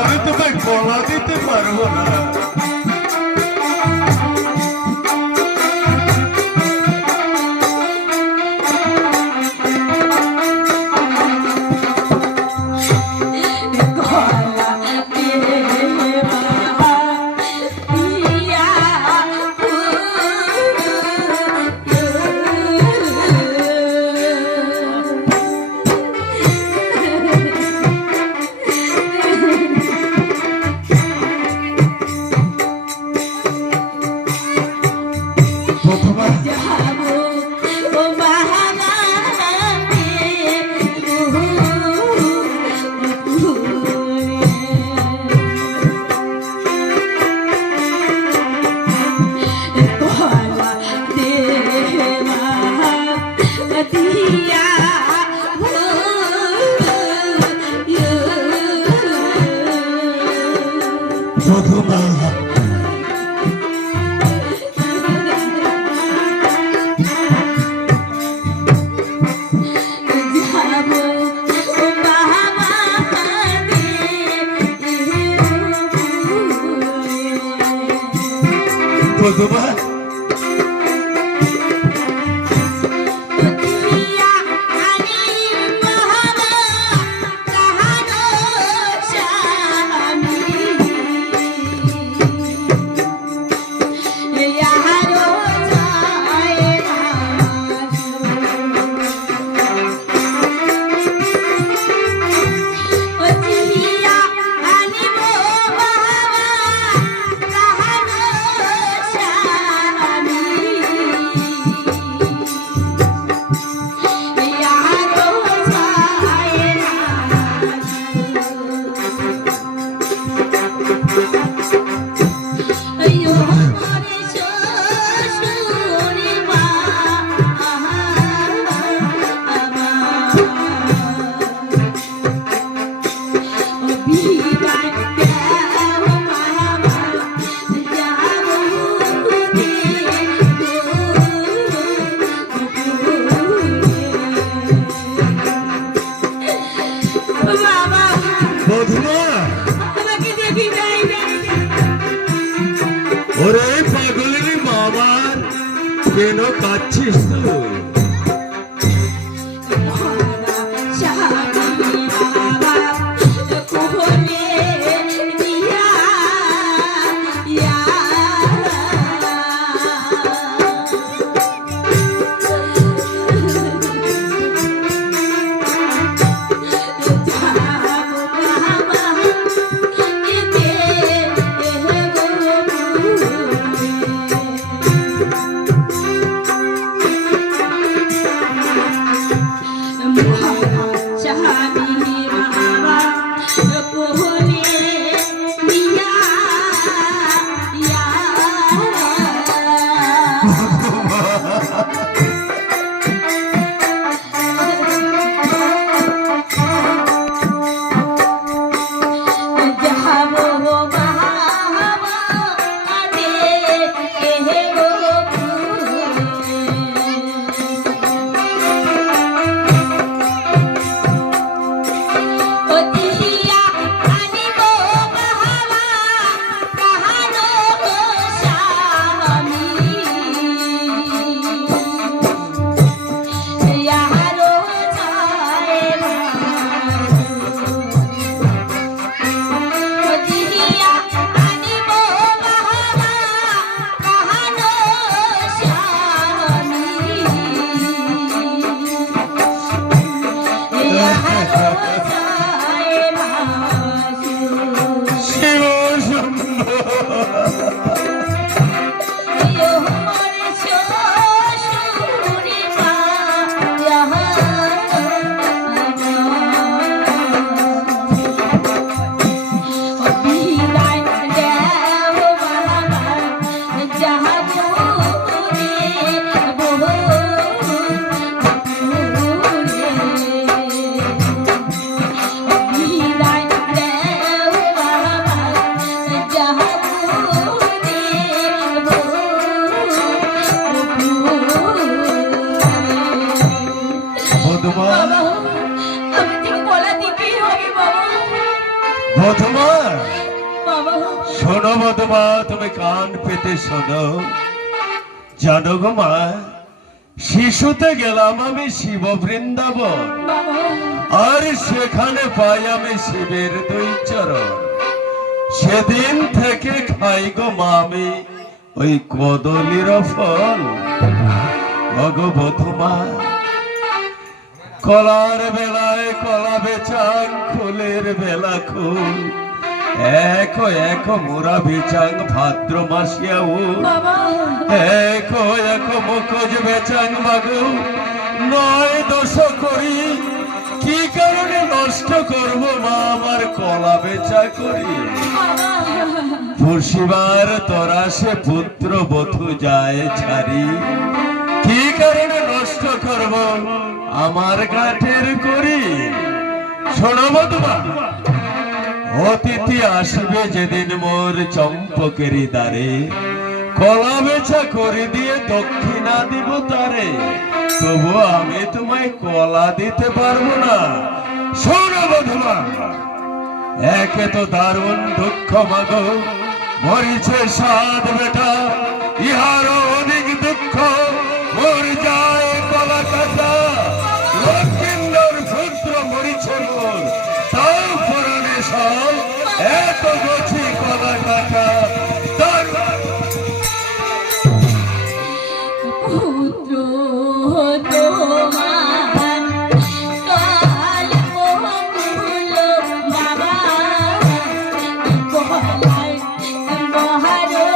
আমি তোমায় বলা দিতে পারবো না। ওরে পাগলের মামার কেন কাচ্ছিস তুই? বধূমা, বাবা আমি ঠিক কলা দিতেই হবে বাবা। বধূমা বাবা শোনো বধূমা, তুমি কান পেতে শোনো। জানো গো মা, শিশুতে গেলাম আমি শিব বৃন্দাবন, বাবা আর সেখানে পাই আমি শিবের দুই চরণ। সেদিন থেকে খাই গো মা আমি ওই কদলির ফল। ওগো বধূমা, কলার বেলায় কলা বেচাং, ফুলের বেলা ফুল, এখো এখো মোরা বেচাং ভাদ্র মাসিয়া উল। বাবা এখো এখো মুখোজ বেচাং বাগু, নয় দোষ করি, কি কারণে নষ্ট করব মা আমার কলা বেচা করি। বাবা পুষিবার তোরা সে পুত্র বধূ যায় ছাড়ি, কি কারণে নষ্ট করব আমার কাঠের করি। শোনো বধূমা, অতিথি আসবে যেদিন মোর চম্পকেরি দ্বারে, কলা বেচা করে দিয়ে দক্ষিণা দিব তারে, তবু আমি তোমায় কলা দিতে পারবো না। শোনো বধূমা, একে তো দারুণ দুঃখ মাগো, মরিছে সাত বেটা, ইহারও অধিক দুঃখ মোর যায় কলা কাটা। লক্ষ্মীন্দর পুত্র মরিছে মোর, তাও পুরাণে সব এত গছি কলা কাটা। পুত্র তোমার কাল মঙ্গল বাবা গলায় বহারো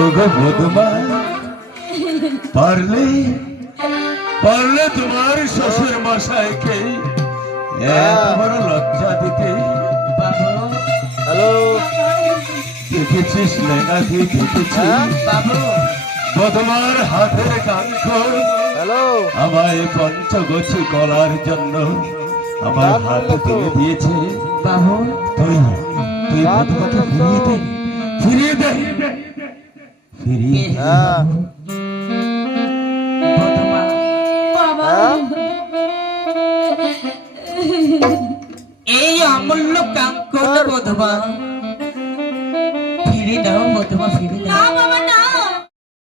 ওগো বধূমা, পারলে পারলে তোমার শ্বশুর মশাইকে এত বড় লজ্জা দিতে। হ্যালো দেখেছিস লেখা দিয়ে দেখেছিস বাবু, বধূমার হাতের কাঙ্খ হ্যালো আমায় পঞ্চগছি কলার জন্য আমার হাতে তুলে দিয়েছে। বাবু, তুই তুই বধূমাকে ফিরিয়ে দে, ফিরিয়ে দে, ফিরিয়ে দে। হ্যাঁ বাবা এই অমূল্য কাঙ্কল বধবা ফিরে দাও, বধবা ফিরে দাও।